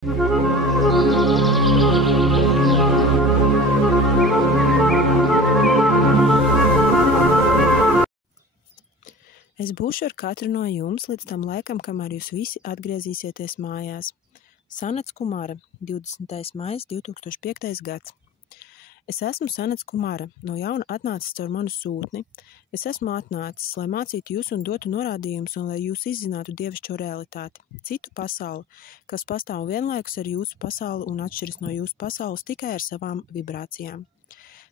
Es būšu ar katru no jums līdz tam laikam, kamēr jūs visi atgriezīsieties mājās. Sanats Kumara, 20. maijs 2005. gads. Es esmu Sanats Kumara, no jauna atnācis caur manu sūtni. Es esmu atnācis, lai mācītu jūs un dotu norādījumus un lai jūs izzinātu dievišķo realitāti, citu pasauli, kas pastāv vienlaikus ar jūsu pasauli un atšķiras no jūsu pasaules tikai ar savām vibrācijām.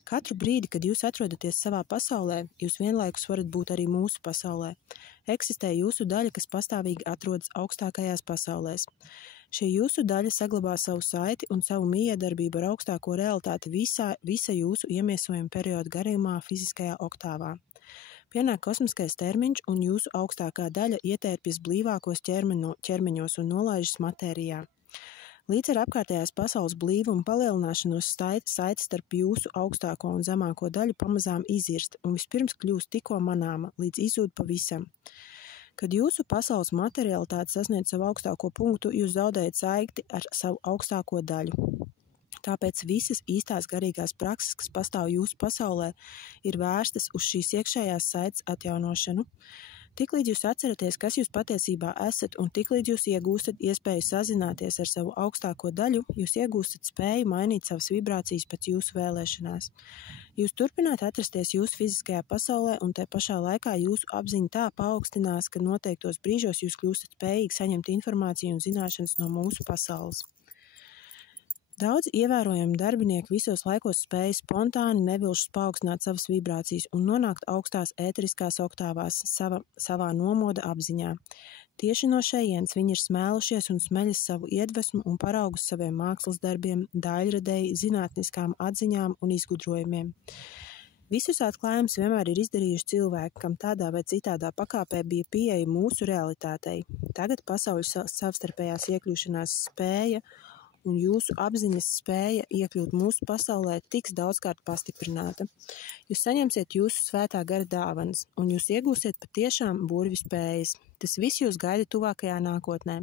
Katru brīdi, kad jūs atrodaties savā pasaulē, jūs vienlaikus varat būt arī mūsu pasaulē. Eksistē jūsu daļa, kas pastāvīgi atrodas augstākajās pasaulēs. Šī jūsu daļa saglabā savu saiti un savu miedarbību ar augstāko realitāti visa jūsu iemiesojuma perioda garumā fiziskajā oktāvā. Pienāk kosmiskais termiņš un jūsu augstākā daļa ietērpjas blīvākos ķermeņos un nolaižas matērijā. Līdz ar apkārtējās pasaules blīvumu palielināšanos saite starp jūsu augstāko un zemāko daļu pamazām izirst un vispirms kļūst tikko manāma, līdz izzūd pavisam. Kad jūsu pasaules materialitāte sasniedz savu augstāko punktu, jūs zaudējat saikti ar savu augstāko daļu. Tāpēc visas īstās garīgās prakses, kas pastāv jūsu pasaulē, ir vērstas uz šīs iekšējās saites atjaunošanu. Tiklīdz jūs atceraties, kas jūs patiesībā esat, un tiklīdz jūs iegūstat iespēju sazināties ar savu augstāko daļu, jūs iegūstat spēju mainīt savas vibrācijas pēc jūsu vēlēšanās. Jūs turpināt atrasties jūsu fiziskajā pasaulē, un te pašā laikā jūsu apziņa tā paaugstinās, ka noteiktos brīžos jūs kļūstat spējīgi saņemt informāciju un zināšanas no mūsu pasaules. Daudz ievērojami darbinieki visos laikos spēja spontāni nevilšus paaugstināt savas vibrācijas un nonākt augstās ēteriskās oktāvās savā nomoda apziņā. Tieši no šejienes viņi ir smēlušies un smeļas savu iedvesmu un paraugus saviem mākslas darbiem, daļradēji, zinātniskām atziņām un izgudrojumiem. Visus atklājumus vienmēr ir izdarījuši cilvēki, kam tādā vai citādā pakāpē bija pieeja mūsu realitātei. Tagad pasaules savstarpējās iekļūšanās spēja un jūsu apziņas spēja iekļūt mūsu pasaulē tiks daudzkārt pastiprināta. Jūs saņemsiet jūsu svētā gara dāvanas, un jūs iegūsiet patiešām burvju spējas. Tas viss jūs gaida tuvākajā nākotnē.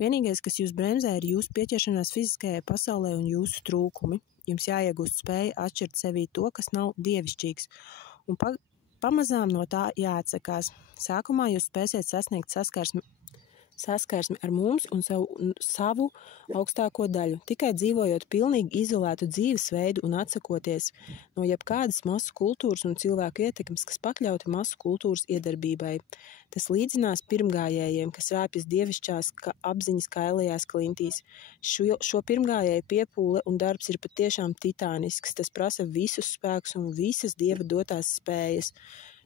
Vienīgais, kas jūs bremzē, ir jūsu pieķeršanās fiziskajai pasaulē un jūsu trūkumi. Jums jāiegūst spēja atšķirt sevī to, kas nav dievišķīgs, un pamazām no tā jāatsakās. Sākumā jūs spēsiet sasniegt saskarsmi ar mums un savu augstāko daļu, tikai dzīvojot pilnīgi izolētu dzīvesveidu un atsakoties no jebkādas masu kultūras un cilvēku ietekmes, kas pakļauti masu kultūras iedarbībai. Tas līdzinās pirmgājējiem, kas rāpjas dievišķās apziņas kailajās klintīs. Šo pirmgājēju piepūle un darbs ir patiešām titānisks, tas prasa visus spēkus un visas dieva dotās spējas.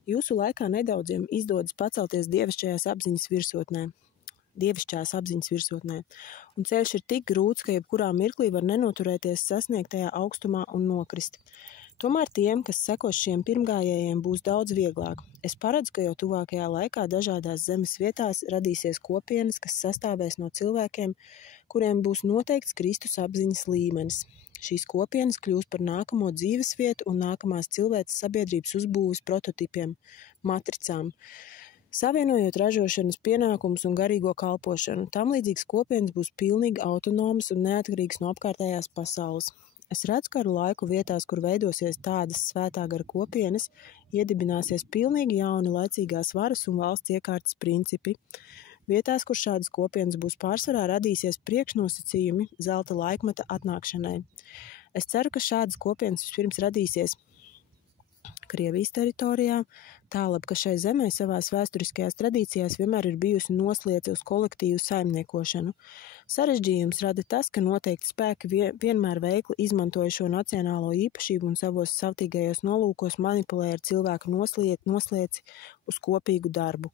Jūsu laikā nedaudziem izdodas pacelties dievišķās apziņas virsotnē, un ceļš ir tik grūts, ka jebkurā mirklī var nenoturēties sasniegtajā augstumā un nokrist. Tomēr tiem, kas sekos šiem pirmgājējiem, būs daudz vieglāk. Es paredzu, ka jau tuvākajā laikā dažādās zemes vietās radīsies kopienas, kas sastāvēs no cilvēkiem, kuriem būs noteikts Kristus apziņas līmenis. Šīs kopienas kļūs par nākamo dzīvesvietu un nākamās cilvēces sabiedrības uzbūves prototipiem, matricām, savienojot ražošanas pienākumus un garīgo kalpošanu. Tam līdzīgas kopienas būs pilnīgi autonomas un neatkarīgas no apkārtējās pasaules. Es redzu, ka ar laiku vietās, kur veidosies tādas svētā gara kopienas, iedibināsies pilnīgi jauni laicīgās varas un valsts iekārtas principi. Vietās, kur šādas kopienas būs pārsvarā, radīsies priekšnosacījumi zelta laikmeta atnākšanai. Es ceru, ka šādas kopienas vispirms radīsies Krievijas teritorijā, tālāk, ka šai zemē savās vēsturiskajās tradīcijās vienmēr ir bijusi nosliece uz kolektīvu saimniekošanu. Sarežģījums rada tas, ka noteikti spēki vienmēr veikli izmantoja šo nacionālo īpašību un savos savtīgajos nolūkos manipulē ar cilvēku noslieci uz kopīgu darbu.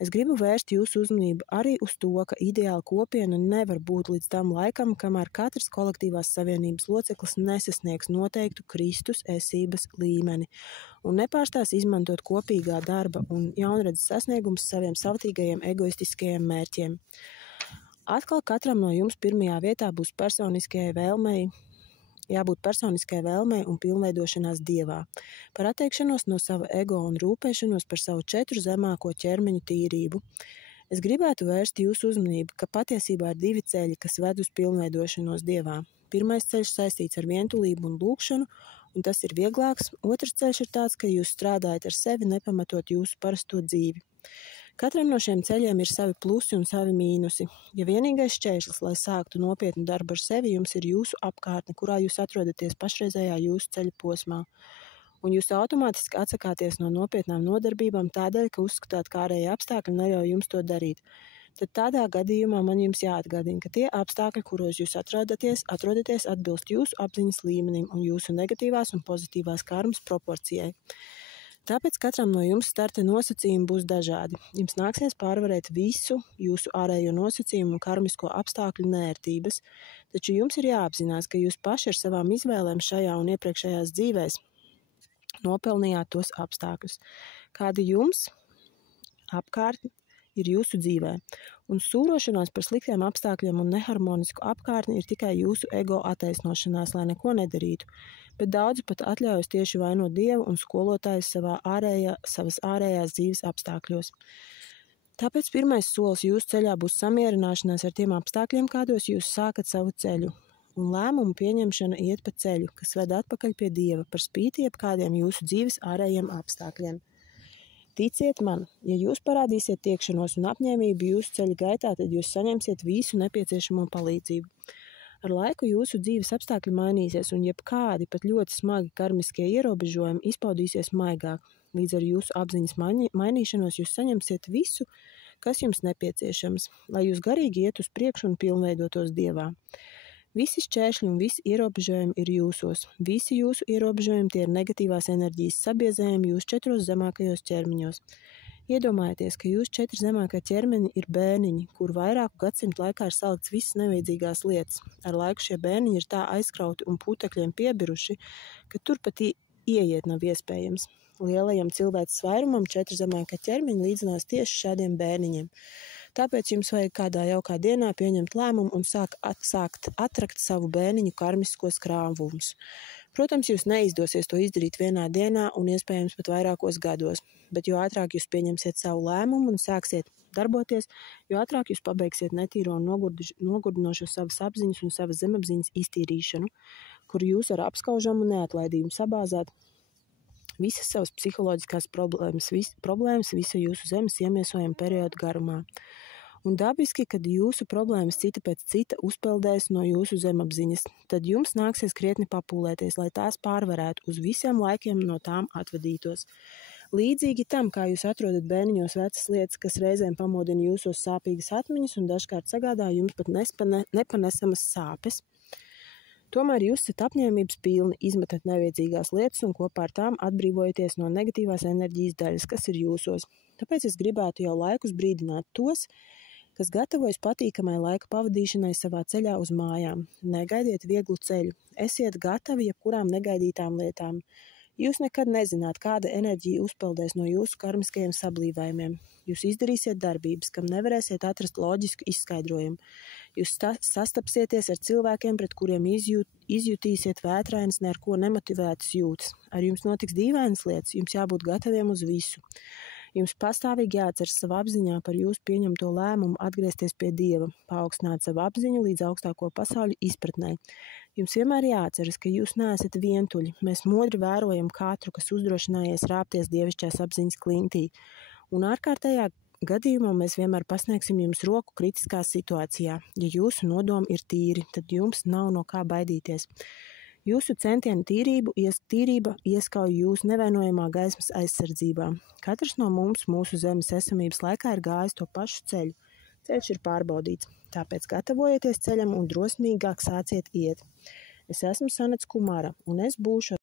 Es gribu vērst jūsu uzmanību arī uz to, ka ideāla kopiena nevar būt līdz tam laikam, kamēr katrs kolektīvās savienības loceklis nesasniegs noteiktu Kristus esības līmeni un nepārstās izmantot kopīgā darba un jaunredzes sasniegums saviem savtīgajiem egoistiskajiem mērķiem. Atkal katram no jums pirmajā vietā būs jābūt personiskai vēlmei un pilnveidošanās dievā, par atteikšanos no sava ego un rūpēšanos par savu 4 zemāko ķermeņu tīrību. Es gribētu vērst jūsu uzmanību, ka patiesībā ir 2 ceļi, kas ved uz pilnveidošanos Dievā. Pirmais ceļš saistīts ar vientulību un lūgšanu, un tas ir vieglāks. Otrs ceļš ir tāds, ka jūs strādājat ar sevi, nepamatot jūsu parasto dzīvi. Katram no šiem ceļiem ir savi plusi un savi mīnusi. Ja vienīgais šķērslis, lai sāktu nopietnu darbu ar sevi, jums ir jūsu apkārtne, kurā jūs atrodaties pašreizējā jūsu ceļa posmā. Un jūs automātiski atsakāties no nopietnām nodarbībām tādēļ, ka uzskatāt, ka ārējie apstākļi neļauj jums to darīt. Tad tādā gadījumā man jums jāatgādina, ka tie apstākļi, kuros jūs atrodaties, atbilst jūsu apziņas līmenim un jūsu negatīvās un pozitīvās karmas proporcijai. Tāpēc katram no jums starta nosacījumi būs dažādi. Jums nāksies pārvarēt visu jūsu ārējo nosacījumu un karmisko apstākļu nērtības, taču jums ir jāapzinās, ka jūs paši ar savām izvēlēm šajā un iepriekšējās dzīvēs nopelnījāt tos apstākļus, kādi jums apkārt ir jūsu dzīvē, un sūrošanās par sliktiem apstākļiem un neharmonisku apkārtni ir tikai jūsu ego attaisnošanās, lai neko nedarītu, bet daudzi pat atļaujas tieši vainot Dievu un skolotājus savas ārējās dzīves apstākļos. Tāpēc pirmais solis jūsu ceļā būs samierināšanās ar tiem apstākļiem, kādos jūs sākat savu ceļu, un lēmumu pieņemšana iet pa ceļu, kas ved atpakaļ pie Dieva, par spīti jebkādiem jūsu dzīves ārējiem apstākļiem. Ticiet man, ja jūs parādīsiet tiekšanos un apņēmību jūsu ceļa gaitā, tad jūs saņemsiet visu nepieciešamo palīdzību. Ar laiku jūsu dzīves apstākļi mainīsies, un jebkādi pat ļoti smagi karmiskie ierobežojumi izpaudīsies maigāk. Līdz ar jūsu apziņas mainīšanos jūs saņemsiet visu, kas jums nepieciešams, lai jūs garīgi iet uz priekšu un pilnveidotos Dievā. Visi šķēršļi un visi ierobežojumi ir jūsos. Visi jūsu ierobežojumi tie ir negatīvās enerģijas sabiezējumi jūsu 4 zemākajos ķermeņos. Iedomājieties, ka jūsu 4 zemākie ķermeņi ir bērniņi, kur vairāku gadsimtu laikā ir salikts visas nevajadzīgās lietas. Ar laiku šie bērniņi ir tā aizkrauti un putekļiem piebiruši, ka tur pat ieiet nav iespējams. Lielajam cilvēces vairumam 4 zemākie ķermeņi līdzinās tieši šādiem bērniņiem. Tāpēc jums vajag kādā jaukā dienā pieņemt lēmumu un sākt atrakt savu bērniņu karmiskos krāvumus. Protams, jūs neizdosies to izdarīt vienā dienā un iespējams pat vairākos gados, bet jo ātrāk jūs pieņemsiet savu lēmumu un sāksiet darboties, jo ātrāk jūs pabeigsiet netīro un nogurdinošo savas apziņas un savas zemapziņas iztīrīšanu, kur jūs ar apskaužamu neatlaidību sabāzāt visas savas psiholoģiskās problēmas visu jūsu zemes iemiesojuma periodu garumā. Un dabiski, kad jūsu problēmas cita pēc cita uzpeldēs no jūsu zemapziņas, tad jums nāksies krietni papūlēties, lai tās pārvarētu, uz visiem laikiem no tām atvadītos. Līdzīgi tam, kā jūs atrodat bērniņos vecas lietas, kas reizēm pamodina jūsos sāpīgas atmiņas un dažkārt sagādā jums pat nepanesamas sāpes, tomēr jūs esat apņēmības pilni, izmetat nevajadzīgās lietas un kopā ar tām atbrīvojaties no negatīvās enerģijas daļas, kas ir jūsos. Tāpēc es gribētu jau laikus brīdināt tos, kas gatavojas patīkamai laika pavadīšanai savā ceļā uz mājām. Negaidiet vieglu ceļu. Esiet gatavi jebkurām negaidītām lietām. Jūs nekad nezināt, kāda enerģija uzpeldēs no jūsu karmiskajiem sablīvējumiem. Jūs izdarīsiet darbības, kam nevarēsiet atrast loģisku izskaidrojumu. Jūs sastapsieties ar cilvēkiem, pret kuriem izjutīsiet vētrainas, ne ar ko nemotivētas jūtas. Ar jums notiks dīvainas lietas, jums jābūt gataviem uz visu. Jums pastāvīgi jāatceras savā apziņā par jūsu pieņemto lēmumu atgriezties pie Dieva, paaugstināt savu apziņu līdz augstāko pasauļu izpratnei. Jums vienmēr jāatceras, ka jūs neesat vientuļi. Mēs modri vērojam katru, kas uzdrošinājies rāpties dievišķās apziņas klintī. Un ārkārtējā gadījumā mēs vienmēr pasniegsim jums roku kritiskā situācijā. Ja jūsu nodomi ir tīri, tad jums nav no kā baidīties. Jūsu centienu tīrība ieskauj jūs nevainojamā gaismas aizsardzībā. Katrs no mums mūsu zemes esamības laikā ir gājis to pašu ceļu. Ceļš ir pārbaudīts, tāpēc gatavojieties ceļam un drosmīgāk sāciet iet. Es esmu Sanets Kumara, un es būšu